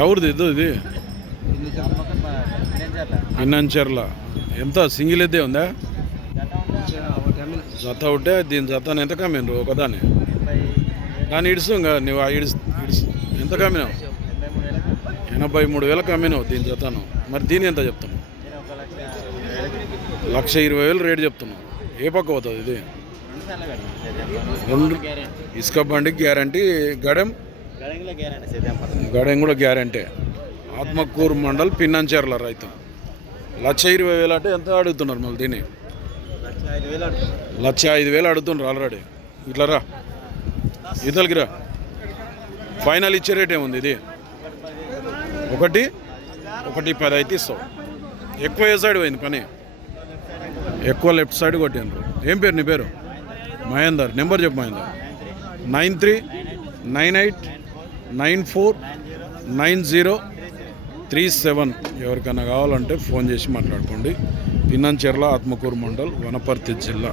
ఎవరిది ఇది పిన్నంచెర్ల ఎంత సింగిల్ అయితే ఉందా జత ఉంటే దీని జతను ఎంత కమ్మినారు ఒకదాన్ని దాన్ని ఇడుసు ఇంకా నువ్వు ఇడుసు ఎంత కమ్మినావు 83,000 కమ్మినావు దీని జతను మరి దీని ఎంత చెప్తున్నావు 1,20,000 రేటు చెప్తున్నావు ఏ పక్క పోతుంది ఇది రెండు ఇసుక బండికి గ్యారంటీ గడెం కూడా గ్యారంటీ ఆత్మకూరు మండల్ పిన్నంచెర్ల రైతు 1,20,000 అంటే ఎంత అడుగుతున్నారు మళ్ళీ దీన్ని 1,05,000 అడుగుతున్నారు ఆల్రెడీ ఇట్లా రా ఇతలకి రా ఫైనల్ ఇచ్చే రేట్ ఏముంది ఇది 1,10 అయితే ఇస్తావు ఎక్కువ ఏ సైడ్ పోయింది పని ఎక్కువ లెఫ్ట్ సైడ్ కొట్టినారు ఏం పేరు నీ పేరు మహేందర్ నెంబర్ చెప్పు మహేందర్ 9398949037 ఎవరికైనా కావాలంటే ఫోన్ చేసి మాట్లాడుకోండి పిన్నంచెర్ల ఆత్మకూరు మండల్ వనపర్తి జిల్లా